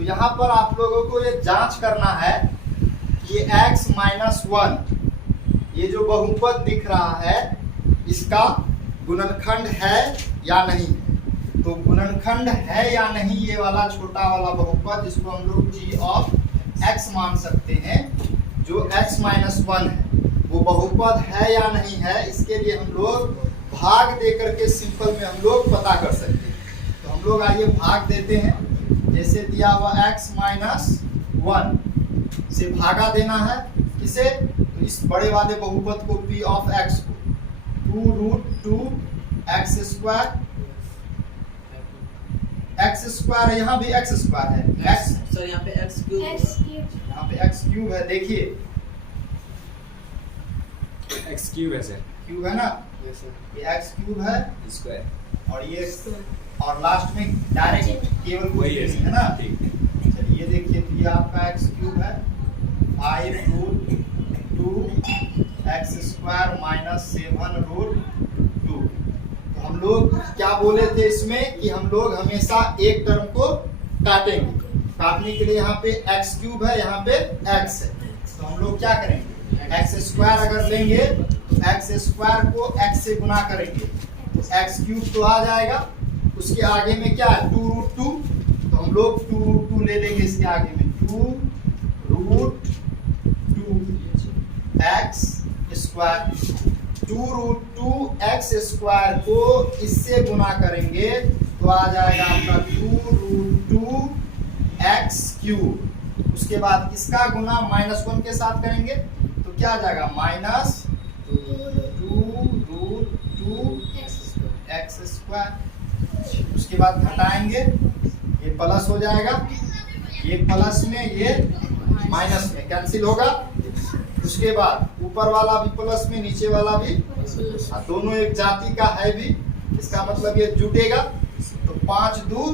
तो यहाँ पर आप लोगों को ये जांच करना है कि ये x माइनस 1 ये जो बहुपद दिख रहा है इसका गुणनखंड है या नहीं। तो गुणनखंड है या नहीं ये वाला छोटा वाला बहुपद जिसको हम लोग g ऑफ x मान सकते हैं, जो x माइनस 1 है वो बहुपद है या नहीं है, इसके लिए हम लोग भाग दे करके सिंपल में हम लोग पता कर सकते हैं। तो हम लोग आइए भाग देते हैं। जैसे दिया हुआ x माइनस 1 से भागा देना है इसे, तो इस बड़े वाले बहुपद को p ऑफ x को 2 root 2 x square, x square यहाँ भी x स्क्वायर है, x सर यहाँ पे x क्यूब, यहाँ पे x क्यूब है, देखिए x क्यूब है सर, क्यूब है ना, यस सर, ये x क्यूब है स्क्वायर और ये और लास्ट में डायरेक्ट केवल वही है ना। ठीक। चलिए ये देखिए, तो ये आपका x क्यूब है 5 root 2 x square minus 7 root 2। तो हम लोग क्या बोले थे इसमें कि हम लोग हमेशा एक टर्म को काटेंगे। काटने के लिए यहाँ पे x क्यूब है, यहाँ पे x है, तो हम लोग क्या करेंगे, x स्क्वायर अगर लेंगे तो x स्क्वायर को x से गुना करेंगे तो x क्यूब तो आ जाएगा। उसके आगे में क्या है 2 रूट 2, तो हम लोग 2 रूट 2 ले लेंगे इसके आगे में 2 root 2 x square, 2 root 2 x square को इससे गुना करेंगे तो आ जाएगा आपका 2 रूट 2 x क्यूब। उसके बाद इसका गुना माइनस 1 के साथ करेंगे तो क्या आ जाएगा माइनस 2 रूट 2 x स्क्वायर। उसके बाद घटाएंगे, ये प्लस हो जाएगा, ये प्लस में ये माइनस में कैंसिल होगा। उसके बाद ऊपर वाला भी प्लस में, नीचे वाला भी, दोनों एक जाति का है भी, इसका मतलब ये जुटेगा। तो 5 2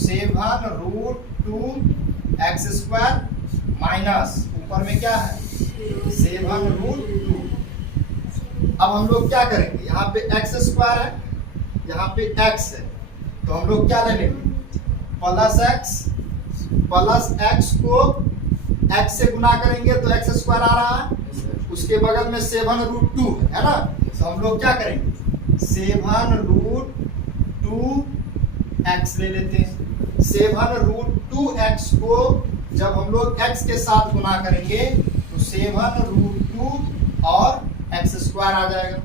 7 रूट 2 x स्क्वायर माइनस ऊपर में क्या है 7 रूट 2। अब हम लोग क्या करेंगे, यहाँ पे x स्क्वायर है, यहाँ पे x है, तो हम लोग क्या ले लेंगे प्लस x को x से गुना करेंगे तो x स्क्वायर आ रहा है, उसके बगल में 7 रूट 2 है ना, तो हम लोग क्या करेंगे 7 रूट 2 x ले लेते हैं। 7 रूट 2 x को जब हम लोग x के साथ गुना करेंगे तो 7 रूट 2 और x स्क्वायर आ जाएगा।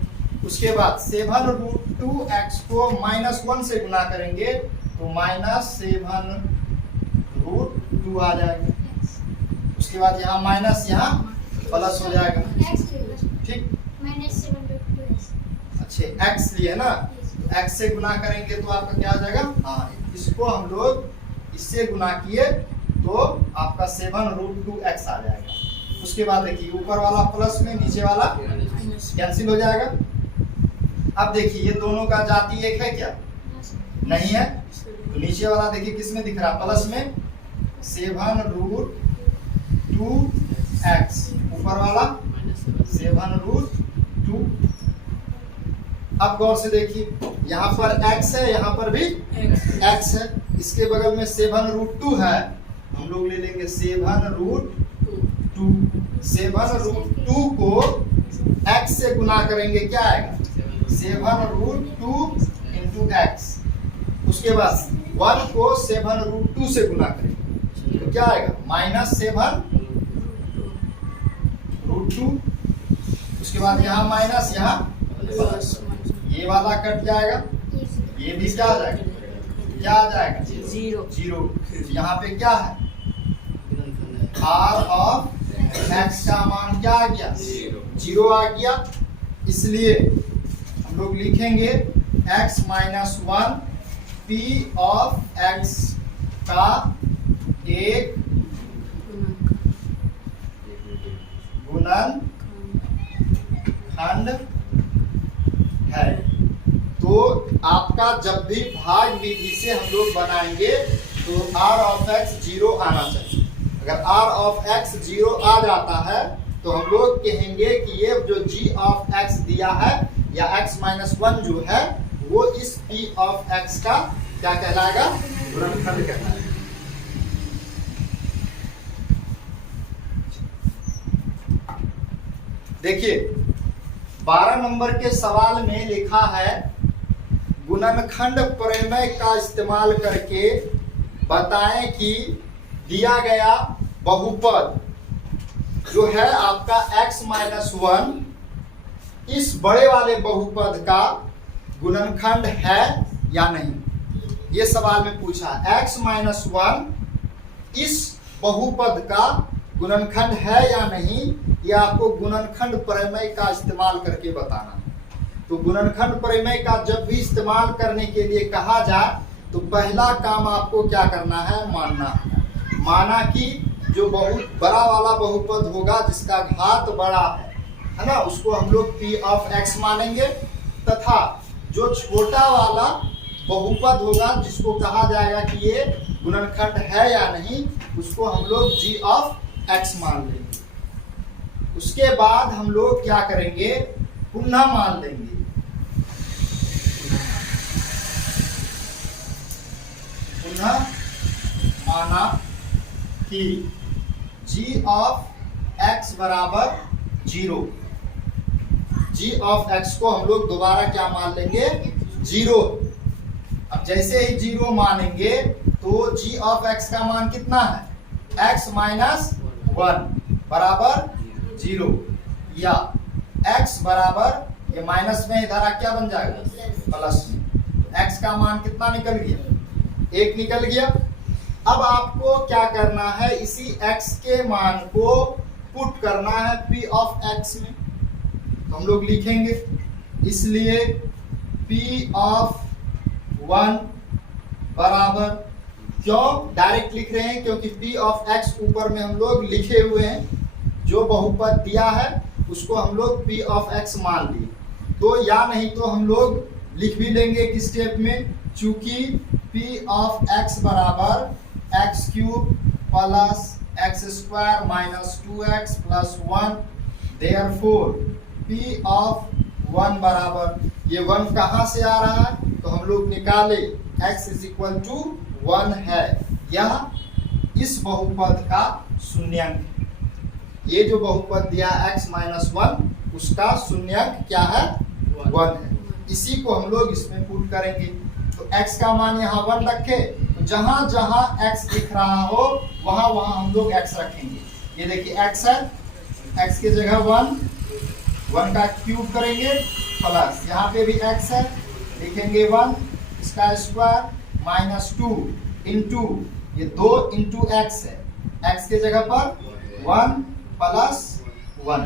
उसके बाद 7 रूट 2 x को माइनस 1 से गुना करेंगे तो माइनस 7 रूट 2 आ जाएगा। उसके बाद यहाँ माइनस यहाँ प्लस हो जाएगा, ठीक। अच्छे x लिए ना, x से गुना करेंगे तो आपका क्या आ जाएगा, हाँ इसको हम लोग इससे गुना किए तो आपका 7 रूट 2 x आ जाएगा। उसके बाद देखिए ऊपर वाला प्लस में, नीचे वाला कैंसिल हो जाएगा। अब देखिए ये दोनों का जाति एक है क्या, नहीं है, तो नीचे वाला देखिए किस में दिख रहा है प्लस में 7 रूट 2 x, ऊपर वाला 7 रूट 2। अब गौर से देखिए यहाँ पर x है, यहाँ पर भी x है, इसके बगल में 7 रूट 2 है, हम लोग ले लेंगे 7 रूट 2। 7 रूट 2 को x से गुना करेंगे क्या आएगा 7 रूट 2 इंटू x। उसके बाद 1 को 7 रूट 2 से गुना करेंगे तो क्या आएगा माइनस 7 रूट 2। उसके बाद यहाँ माइनस, यहाँ प्लस, ये वाला कट जाएगा, ये भी क्या आ जाएगा, क्या आ जाएगा 0। यहाँ पे क्या है r ऑफ x का मान क्या आ गया 0 आ गया। इसलिए हम लोग लिखेंगे x minus 1 p of x का एक गुणनखंड है। तो आपका जब भी भाग विधि से हम लोग बनाएंगे तो r ऑफ x 0 आना चाहिए। अगर r ऑफ x 0 आ जाता है तो हम लोग कहेंगे कि ये जो g ऑफ x दिया है या x माइनस 1 जो है वो इस p ऑफ x का क्या कहलाएगा, गुणनखंड कहलाएगा। देखिए 12 नंबर के सवाल में लिखा है गुणनखंड प्रमेय का इस्तेमाल करके बताएं कि दिया गया बहुपद जो है आपका x-1 इस बड़े वाले बहुपद का गुणनखंड है या नहीं। ये सवाल में पूछा x-1 इस बहुपद का गुणनखंड है या नहीं, ये आपको गुणनखंड प्रमेय का इस्तेमाल करके बताना है। तो गुणनखंड प्रमेय का जब भी इस्तेमाल करने के लिए कहा जाए तो पहला काम आपको क्या करना है, माना कि जो बहुत बड़ा वाला बहुपद होगा जिसका घात बड़ा है ना, उसको हम लोग p ऑफ x मानेंगे, तथा जो छोटा वाला बहुपद होगा जिसको कहा जाएगा कि ये गुणनखंड है या नहीं, उसको हम लोग g ऑफ x मान लेंगे। उसके बाद हम लोग क्या करेंगे, पुनः मान लेंगे। पुनः माना कि g ऑफ x बराबर 0। g ऑफ x को हम लोग दोबारा क्या मान लेंगे, 0। अब जैसे ही 0 मानेंगे तो g ऑफ x का मान कितना है, x माइनस 1 बराबर 0, या x बराबर, ये माइनस में इधर क्या बन जाएगा, प्लस में। x का मान कितना निकल गया, 1 निकल गया। अब आपको क्या करना है, इसी x के मान को पुट करना है p ऑफ x में। तो हम लोग लिखेंगे, इसलिए p ऑफ 1 बराबर, क्यों डायरेक्ट लिख रहे हैं, क्योंकि p ऑफ x ऊपर में हम लोग लिखे हुए हैं, जो बहुपद दिया है उसको हम लोग p ऑफ x मान लिए। तो या नहीं तो हम लोग लिख भी लेंगे एक स्टेप में, चूंकि p ऑफ x बराबर x cube plus x square minus 2x plus 1, therefore p of 1 बराबर, ये 1 कहाँ से आ रहा है, तो हम लोग निकाले x इज इक्वल टू 1 है, यह इस बहुपद का शून्यंक। ये जो बहुपद दिया x माइनस 1 उसका शून्यंक क्या है, 1 है। इसी को हम लोग इसमें पुट करेंगे। तो x का मान यहाँ 1 रखे, तो जहां जहां x दिख रहा हो वहां वहां हम लोग x रखेंगे। ये देखिए x है, x की जगह 1 का क्यूब करेंगे, प्लस यहाँ पे भी x है, लिखेंगे 1 इसका स्क्वायर माइनस 2 इंटू, ये 2 इंटू x है, x की जगह पर 1 प्लस 1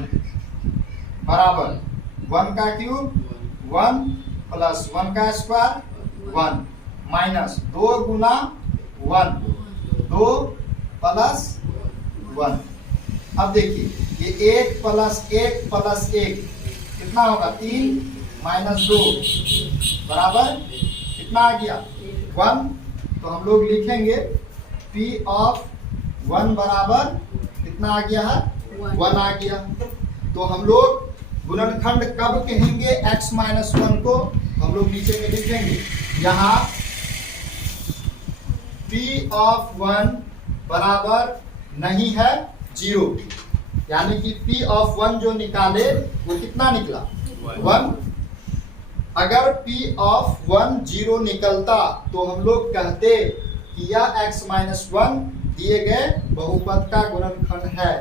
बराबर 1 का क्यूब 1 प्लस 1 का स्क्वायर 1 माइनस 2 गुना 1, 2 प्लस 1। अब देखिए ये 1 प्लस 1 प्लस 1 कितना होगा, 3 माइनस 2 बराबर कितना आ गया, 1। तो हम लोग लिखेंगे p ऑफ 1 बराबर कितना आ गया है, 1 आ गया। तो हम लोग गुणनखंड कब कहेंगे x माइनस 1 को, हम लोग नीचे में लिखेंगे, यहाँ p ऑफ 1 बराबर नहीं है 0, यानी कि p ऑफ 1 जो निकाले वो कितना निकला, 1। अगर p ऑफ 1 0 निकलता तो हम लोग कहते कि यह x माइनस 1 दिए गए बहुपद का गुणनखंड है।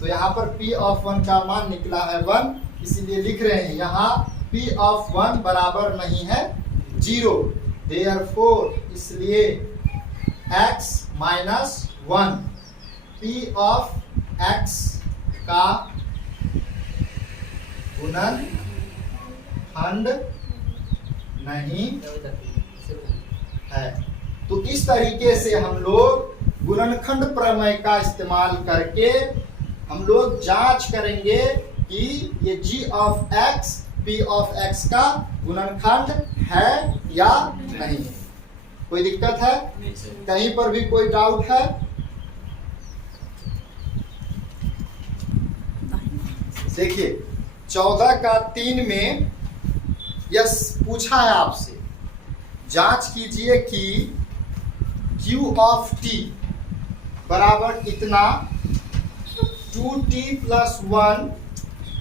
तो यहाँ पर p ऑफ 1 का मान निकला है 1, इसीलिए लिख रहे हैं यहाँ p ऑफ 1 बराबर नहीं है 0, देयरफॉर इसलिए x minus 1 p of x का गुणनखंड नहीं है। तो इस तरीके से हम लोग गुणनखंड प्रमेय का इस्तेमाल करके हम लोग जांच करेंगे कि ये g of x p of x का गुणनखंड है या नहीं। कोई दिक्कत है, कहीं पर भी कोई डाउट है? देखिए 14 का 3 में यस पूछा है आपसे, जांच कीजिए कि q ऑफ t बराबर इतना 2t प्लस 1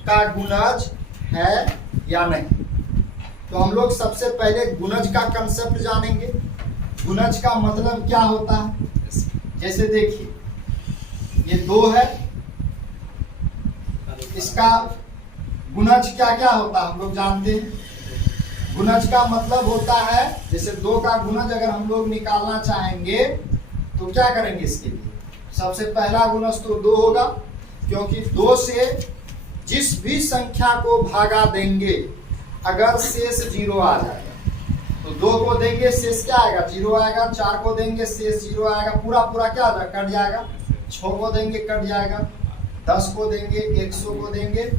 का गुणज है या नहीं। तो हम लोग सबसे पहले गुणज का कंसेप्ट जानेंगे। गुणज का मतलब क्या होता है। जैसे देखिए ये 2 है, इसका गुणज क्या क्या होता है हम लोग जानते हैं। गुणज का मतलब होता है जैसे 2 का गुणज अगर हम लोग निकालना चाहेंगे तो क्या करेंगे। इसके लिए सबसे पहला गुणज तो 2 होगा, क्योंकि 2 से जिस भी संख्या को भागा देंगे अगर शेष 0 आ जाएगा तो 2 को देंगे शेष क्या आएगा 0 आएगा, 4 को देंगे शेष 0 आएगा, पूरा पूरा क्या आ जाएगा कट जाएगा, 6 को देंगे कट जाएगा, 10 को देंगे, 100 को देंगे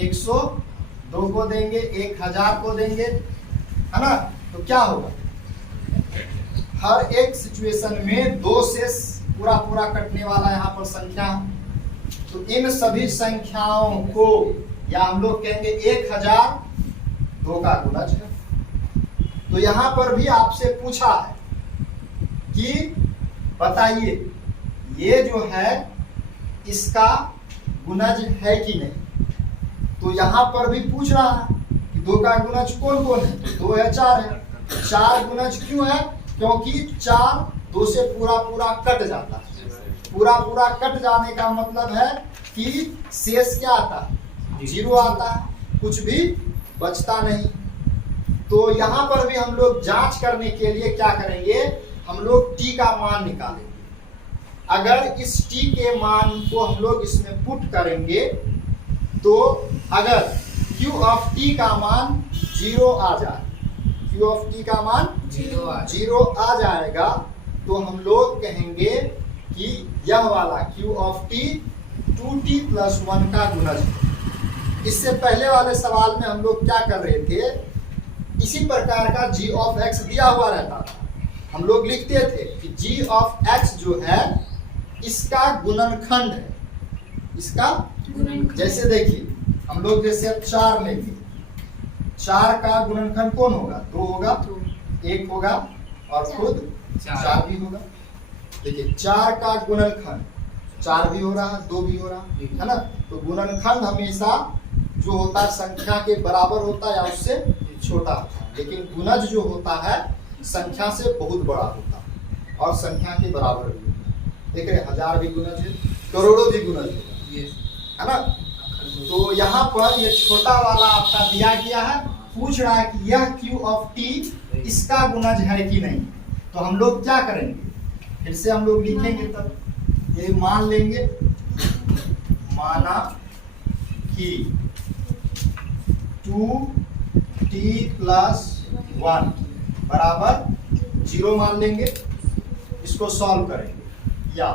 102 को देंगे, 1000 को देंगे, है ना। तो क्या होगा हर एक सिचुएशन में 2 शेष पूरा पूरा कटने वाला यहाँ पर संख्या। तो इन सभी संख्याओं को या हम लोग कहेंगे 1000 2 का गुणज है। तो यहां पर भी आपसे पूछा है कि बताइए ये जो है इसका गुणज है कि नहीं। तो यहां पर भी पूछ रहा है कि 2 का गुणज कौन कौन है। तो 2 है, 4 है। 4 गुणज क्यों है, क्योंकि 4 2 से पूरा पूरा कट जाता है। पूरा पूरा कट जाने का मतलब है कि शेष क्या आता है 0 आता है, कुछ भी बचता नहीं। तो यहाँ पर भी हम लोग जांच करने के लिए क्या करेंगे, हम लोग t का मान निकालेंगे। अगर इस t के मान को हम लोग इसमें पुट करेंगे तो अगर q ऑफ t का मान 0 आ जाए, q ऑफ t का मान 0 आ जाएगा तो हम लोग कहेंगे कि यह वाला q of t 2t plus 1 का गुणज है। इससे पहले वाले सवाल में हम लोग क्या कर रहे थे, इसी प्रकार का g ऑफ x दिया हुआ रहता था। हम लोग लिखते थे कि g ऑफ x जो है इसका गुणनखंड है, इसका जैसे देखिए हम लोग जैसे अब 4 लेंगे, 4 का गुणनखंड कौन होगा 2 होगा, 1 होगा और खुद 4 भी होगा। देखिए 4 का गुणनखंड 4 भी हो रहा, 2 भी हो रहा है ना। तो गुणनखंड हमेशा जो होता है संख्या के बराबर होता है या उससे छोटा होता है, लेकिन गुणज जो होता है संख्या से बहुत बड़ा होता है और संख्या के बराबर भी होता है। देख रहे 1000 भी गुणज है, करोड़ों भी गुणज है ना। तो यहाँ पर ये छोटा वाला आपका दिया गया है, पूछ रहा है कि यह q ऑफ t इसका गुणज है कि नहीं। तो हम लोग क्या करेंगे, फिर से हम लोग लिखेंगे, तब ये मान लेंगे, माना कि 2t प्लस 1 बराबर 0 मान लेंगे। इसको सॉल्व करेंगे या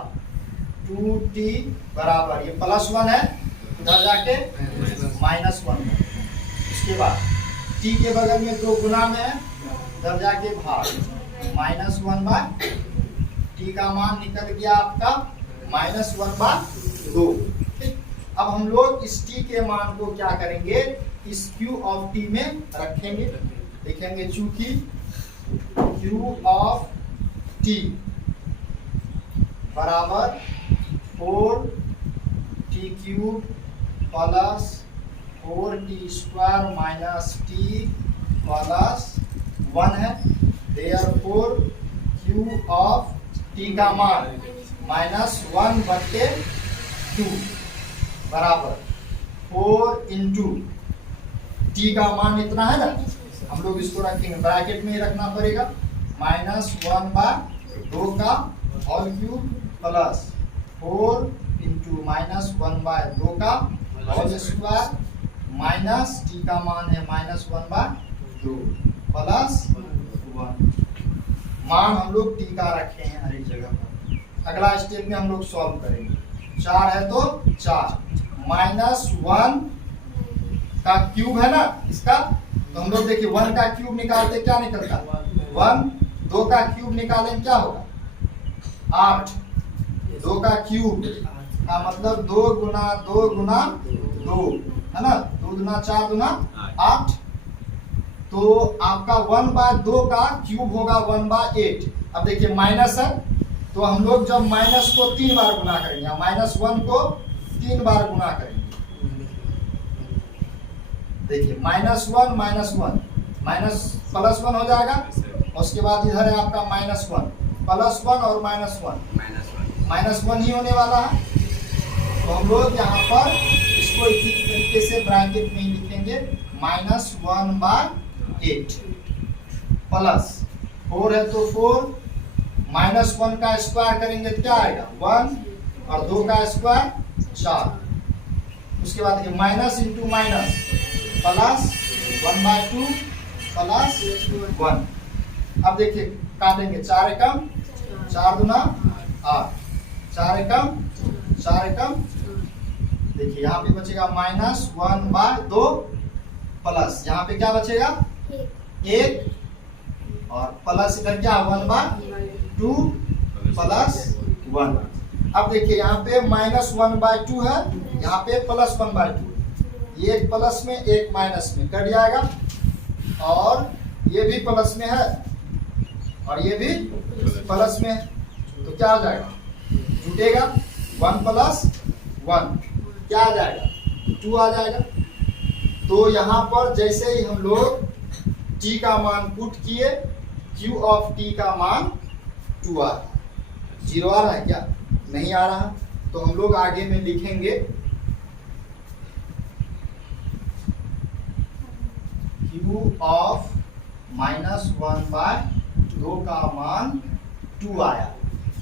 2t बराबर ये प्लस 1 है, उधर जाके माइनस 1 है। इसके बाद t के बगल में 2 गुना में है, उधर जाके भाग माइनस 1 बाय t का मान निकल गया आपका माइनस 1 बाय 2। अब हम लोग इस t के मान को क्या करेंगे, इस q ऑफ t में रखेंगे। लिखेंगे चूंकि q ऑफ t बराबर 4t cube plus 4t square minus t plus 1 है। देयरफॉर q ऑफ t का मान -1/2 बराबर 4 इंटू t का मान इतना है ना, हम लोग इसको रखेंगे ब्रैकेट में ही रखना पड़ेगा, -1/2 का होल क्यूब प्लस 4 इंटू -1/2 का होल स्क्वायर माइनस t का मान है -1/2 प्लस 1। मान हम लोग t का रखे हैं हर एक जगह पर। अगला स्टेप में हम लोग सॉल्व करेंगे। 4 है तो 4 -1 का क्यूब है ना इसका, तो हम लोग देखिए 1 का क्यूब निकालते क्या निकलता है 1, 2 का क्यूब निकालें क्या होगा 8, 2 का क्यूब का मतलब 2 गुना 2 गुना 2 है ना, 2 गुना 4 गुना 8। तो आपका 1/2 का क्यूब होगा 1/8। अब देखिए माइनस है तो हम लोग जब माइनस को 3 बार गुना करेंगे, -1 को 3 बार गुना करेंगे देखिए -1 -1 माइनस +1 हो जाएगा, और उसके बाद इधर है आपका -1 +1 और -1 -1 ही होने वाला है। तो हम लोग यहाँ पर इसको इसी तरीके से ब्रैकेट में ही लिखेंगे -1/8 प्लस 4 है तो 4 -1 का स्क्वायर करेंगे तो क्या आएगा 1 और 2 का स्क्वायर 4। उसके बाद देखिए minus into minus plus 1/2 plus 1। अब देखिए काटेंगे 4 एकम 4 दूना 8 4 एकम 4 एकम। देखिए यहाँ पे बचेगा -1/2 प्लस यहाँ पे क्या बचेगा 1 और प्लस इधर क्या 1/2 प्लस 1। अब देखिए यहाँ पे -1/2 है, यहाँ पे +1/2, ये एक प्लस में एक माइनस में कट जाएगा, और ये भी प्लस में है और ये भी प्लस में है, तो क्या आ जाएगा जुटेगा 1 + 1 क्या आ जाएगा 2 आ जाएगा। तो यहाँ पर जैसे ही हम लोग t का मान पुट किए q ऑफ t का मान 2 आ रहा है। 0 आ रहा है क्या, नहीं आ रहा। तो हम लोग आगे में लिखेंगे q ऑफ -1/2 का मान 2 आया,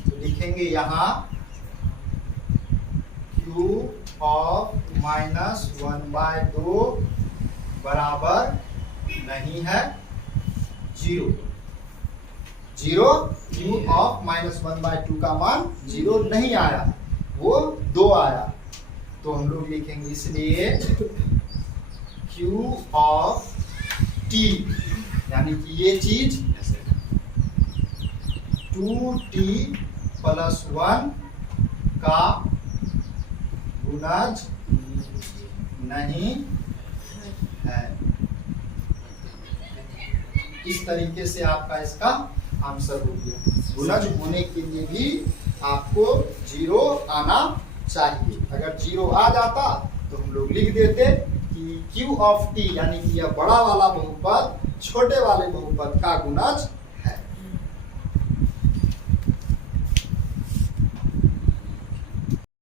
तो लिखेंगे यहाँ q ऑफ -1/2 बराबर नहीं है 0 q ऑफ -1/2 का मान 0 नहीं आया, वो 2 आया। तो हम लोग लिखेंगे इसलिए q ऑफ t यानी कि ये चीज 2t + 1 का गुणज नहीं है। इस तरीके से आपका इसका आंसर हो गया। गुणज होने के लिए भी आपको 0 आना चाहिए। अगर 0 आ जाता तो हम लोग लिख देते कि q ऑफ t यानी कि यह बड़ा वाला बहुपद छोटे वाले बहुपद का गुणज